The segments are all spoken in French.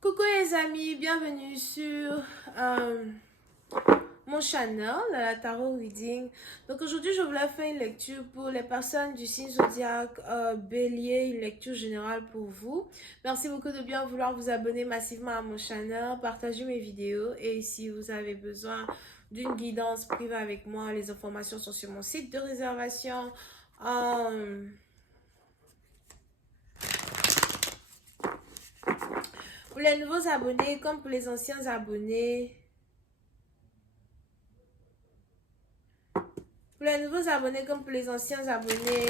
Coucou les amis, bienvenue sur mon channel, la Tarot Reading. Donc aujourd'hui, je voulais faire une lecture pour les personnes du signe zodiaque Bélier, une lecture générale pour vous. Merci beaucoup de bien vouloir vous abonner massivement à mon channel, partager mes vidéos et si vous avez besoin d'une guidance privée avec moi, les informations sont sur mon site de réservation. Pour les nouveaux abonnés comme pour les anciens abonnés, comme pour les anciens abonnés,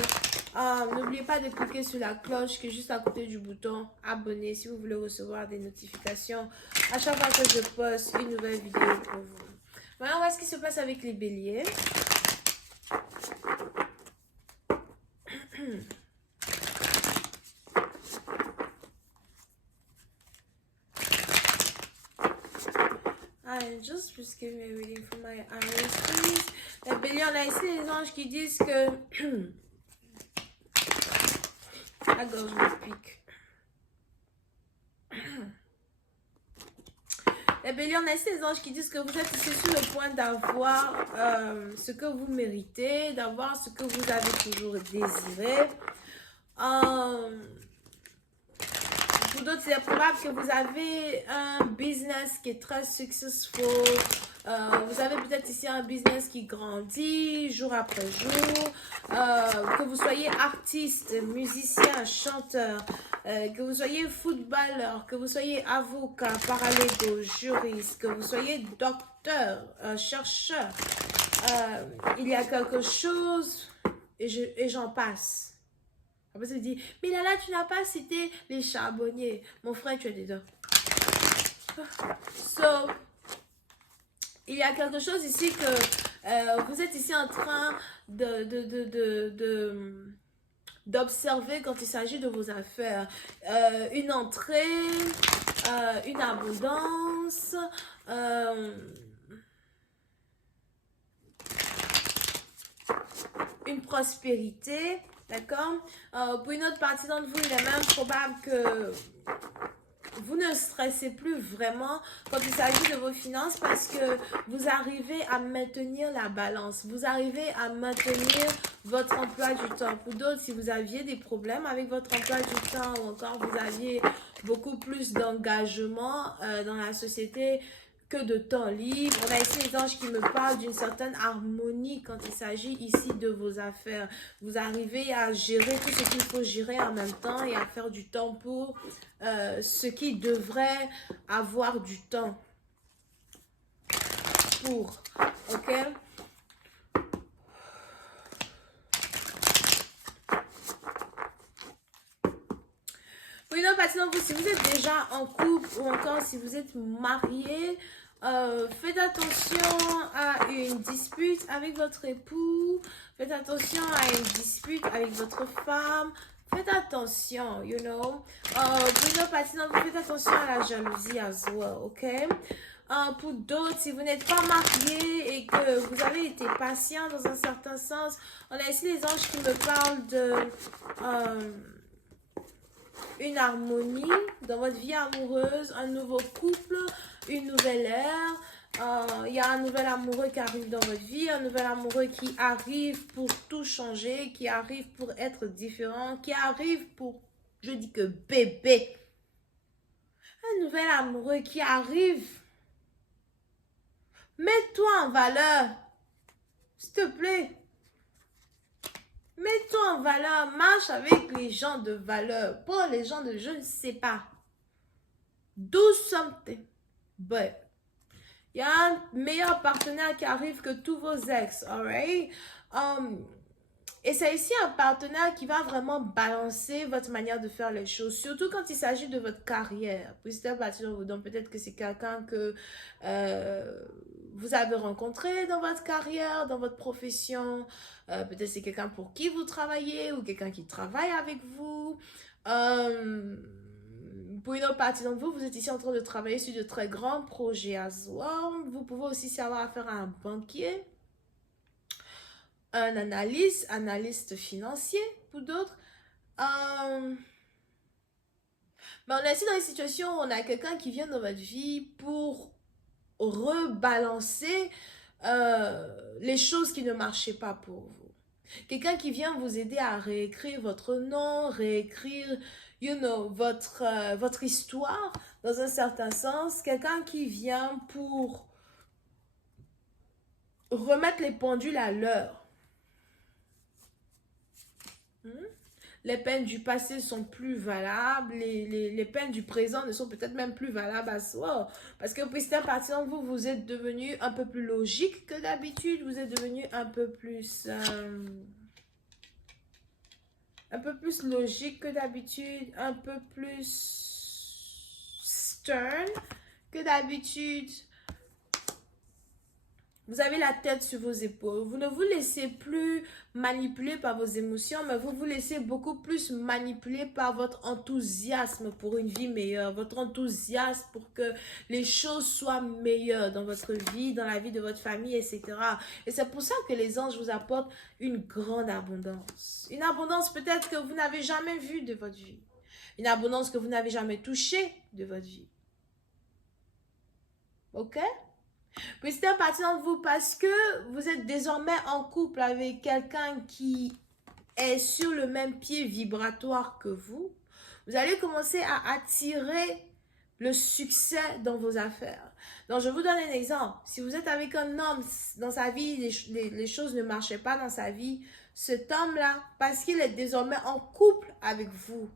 n'oubliez pas de cliquer sur la cloche qui est juste à côté du bouton abonner si vous voulez recevoir des notifications à chaque fois que je poste une nouvelle vidéo pour vous. Voilà, on voit ce qui se passe avec les béliers. Just give me a reading for my eyes, please. Les béliers, on a ici les anges qui disent que la gorge me pique. Les béliers, on a ici les anges qui disent que vous êtes ici sur le point d'avoir ce que vous méritez, d'avoir ce que vous avez toujours désiré. Pour d'autres, c'est probable que vous avez un business qui est très successful. Vous avez peut-être ici un business qui grandit jour après jour. Que vous soyez artiste, musicien, chanteur, que vous soyez footballeur, que vous soyez avocat, paralégal, juriste, que vous soyez docteur, chercheur. Il y a quelque chose et j'en passe. Après, ça dit, mais là, tu n'as pas cité les charbonniers. Mon frère, tu es dedans. So, il y a quelque chose ici que vous êtes ici en train d'observer quand il s'agit de vos affaires. Une entrée, une abondance, une prospérité. D'accord? Pour une autre partie d'entre vous, il est même probable que vous ne stressez plus vraiment quand il s'agit de vos finances parce que vous arrivez à maintenir la balance. Vous arrivez à maintenir votre emploi du temps. Pour d'autres, si vous aviez des problèmes avec votre emploi du temps ou encore vous aviez beaucoup plus d'engagement dans la société que de temps libre. On a ici les anges qui me parlent d'une certaine harmonie quand il s'agit ici de vos affaires. Vous arrivez à gérer tout ce qu'il faut gérer en même temps et à faire du temps pour ce qui devrait avoir du temps pour. Ok? Pour une autre partie d'entre vous, si vous êtes déjà en couple ou encore si vous êtes marié, faites attention à une dispute avec votre époux, faites attention à une dispute avec votre femme, faites attention, you know. Pour une autre partie d'entre vous, faites attention à la jalousie as well, ok? Pour d'autres, si vous n'êtes pas marié et que vous avez été patient dans un certain sens, on a ici les anges qui me parlent de une harmonie dans votre vie amoureuse, un nouveau couple, une nouvelle ère. Il y a un nouvel amoureux qui arrive dans votre vie, un nouvel amoureux qui arrive pour tout changer, qui arrive pour être différent, qui arrive pour, je dis que bébé. Un nouvel amoureux qui arrive. Mets-toi en valeur, s'il te plaît. Mets-toi en valeur, marche avec les gens de valeur. Pour les gens de je ne sais pas. Do something. But il y a un meilleur partenaire qui arrive que tous vos ex, alright? Et c'est ici un partenaire qui va vraiment balancer votre manière de faire les choses, surtout quand il s'agit de votre carrière. Donc peut-être que c'est quelqu'un que vous avez rencontré dans votre carrière, dans votre profession. Peut-être c'est quelqu'un pour qui vous travaillez ou quelqu'un qui travaille avec vous. Pour une autre partie d'entre vous, vous êtes ici en train de travailler sur de très grands projets as well. Vous pouvez aussi savoir affaire à un banquier, un analyste financier pour d'autres. Mais on est ici dans une situation où on a quelqu'un qui vient dans votre vie pour rebalancer les choses qui ne marchaient pas pour vous. Quelqu'un qui vient vous aider à réécrire votre nom, réécrire, votre histoire dans un certain sens. Quelqu'un qui vient pour remettre les pendules à l'heure. Les peines du passé sont plus valables, les peines du présent ne sont peut-être même plus valables à soi. Parce que pour certaines parties d'entre vous, vous êtes devenu un peu plus logique que d'habitude, vous êtes devenu un peu plus logique que d'habitude, un peu plus stern que d'habitude. Vous avez la tête sur vos épaules. Vous ne vous laissez plus manipuler par vos émotions, mais vous vous laissez beaucoup plus manipuler par votre enthousiasme pour une vie meilleure, votre enthousiasme pour que les choses soient meilleures dans votre vie, dans la vie de votre famille, etc. Et c'est pour ça que les anges vous apportent une grande abondance. Une abondance peut-être que vous n'avez jamais vue de votre vie. Une abondance que vous n'avez jamais touchée de votre vie. Ok? Puis c'est parti d'entre vous parce que vous êtes désormais en couple avec quelqu'un qui est sur le même pied vibratoire que vous. Vous allez commencer à attirer le succès dans vos affaires. Donc, je vous donne un exemple. Si vous êtes avec un homme, dans sa vie, les choses ne marchaient pas dans sa vie, cet homme-là, parce qu'il est désormais en couple avec vous,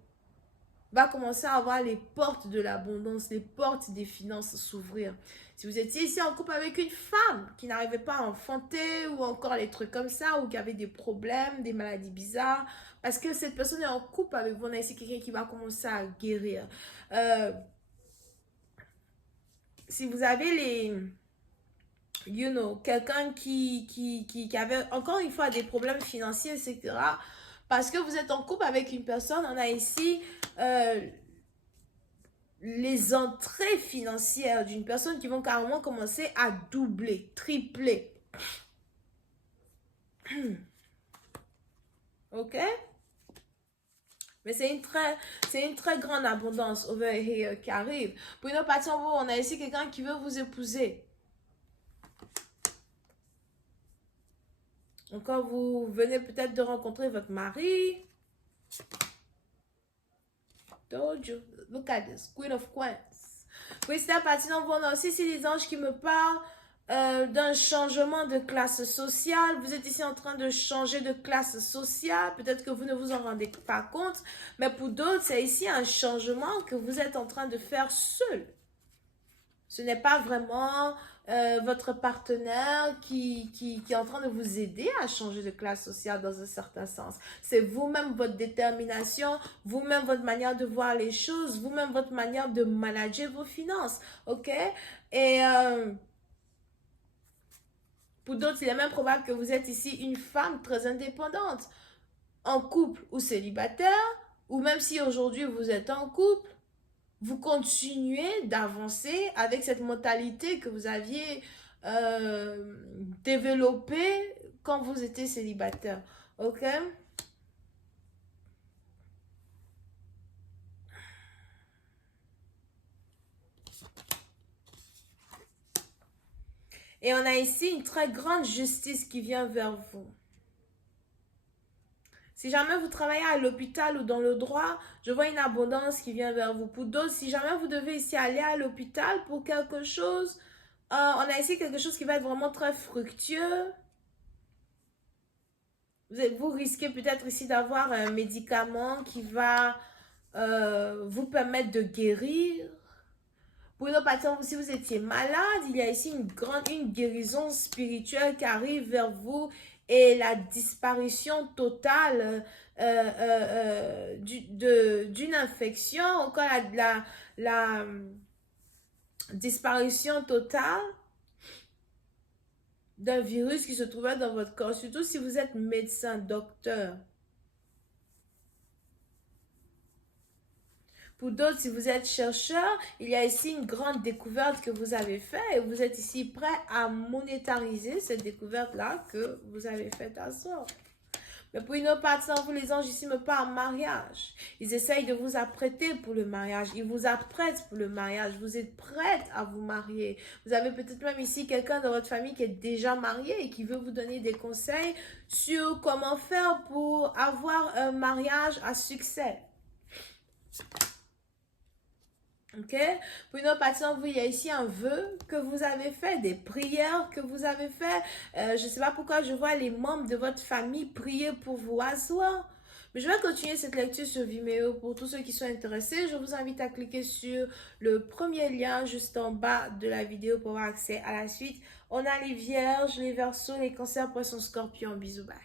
va commencer à avoir les portes de l'abondance, les portes des finances s'ouvrir. Si vous étiez ici en couple avec une femme qui n'arrivait pas à enfanter ou encore les trucs comme ça, ou qui avait des problèmes, des maladies bizarres, parce que cette personne est en couple avec vous, on a ici quelqu'un qui va commencer à guérir. Si vous avez quelqu'un qui avait encore une fois des problèmes financiers, etc., parce que vous êtes en couple avec une personne, on a ici les entrées financières d'une personne qui vont carrément commencer à doubler, tripler. Ok? Mais c'est une très grande abondance over here qui arrive. Pour une autre partie en vous, on a ici quelqu'un qui veut vous épouser. Encore, vous venez peut-être de rencontrer votre mari. Told you. Look at this. Queen of Coins. Oui, c'est la partie d'en vous. On a aussi les anges qui me parlent d'un changement de classe sociale. Vous êtes ici en train de changer de classe sociale. Peut-être que vous ne vous en rendez pas compte. Mais pour d'autres, c'est ici un changement que vous êtes en train de faire seul. Ce n'est pas vraiment votre partenaire qui est en train de vous aider à changer de classe sociale dans un certain sens. C'est vous-même votre détermination, vous-même votre manière de voir les choses, vous-même votre manière de manager vos finances. Ok? Et pour d'autres, il est même probable que vous êtes ici une femme très indépendante, en couple ou célibataire, ou même si aujourd'hui vous êtes en couple, vous continuez d'avancer avec cette mentalité que vous aviez développée quand vous étiez célibataire. Ok? Et on a ici une très grande justice qui vient vers vous. Si jamais vous travaillez à l'hôpital ou dans le droit, je vois une abondance qui vient vers vous. Pour d'autres, si jamais vous devez ici aller à l'hôpital pour quelque chose, on a ici quelque chose qui va être vraiment très fructueux. Vous risquez peut-être ici d'avoir un médicament qui va vous permettre de guérir. Pour une autre partie, si vous étiez malade, il y a ici une guérison spirituelle qui arrive vers vous et la disparition totale d'une infection, encore la disparition totale d'un virus qui se trouvait dans votre corps, surtout si vous êtes médecin, docteur. Pour d'autres, si vous êtes chercheur, il y a ici une grande découverte que vous avez faite et vous êtes ici prêt à monétariser cette découverte-là que vous avez faite à soi. Mais pour une autre partie d'entre vous, les anges ici me parlent mariage. Ils essayent de vous apprêter pour le mariage. Ils vous apprêtent pour le mariage. Vous êtes prête à vous marier. Vous avez peut-être même ici quelqu'un dans votre famille qui est déjà marié et qui veut vous donner des conseils sur comment faire pour avoir un mariage à succès. Ok? Pour une autre partie d'entre vous, il y a ici un vœu que vous avez fait, des prières que vous avez fait. Je ne sais pas pourquoi je vois les membres de votre famille prier pour vous asseoir. Mais je vais continuer cette lecture sur Vimeo. Pour tous ceux qui sont intéressés, je vous invite à cliquer sur le premier lien juste en bas de la vidéo pour avoir accès à la suite. On a les vierges, les verseaux, les cancers, poissons, scorpions. Bisous, bye.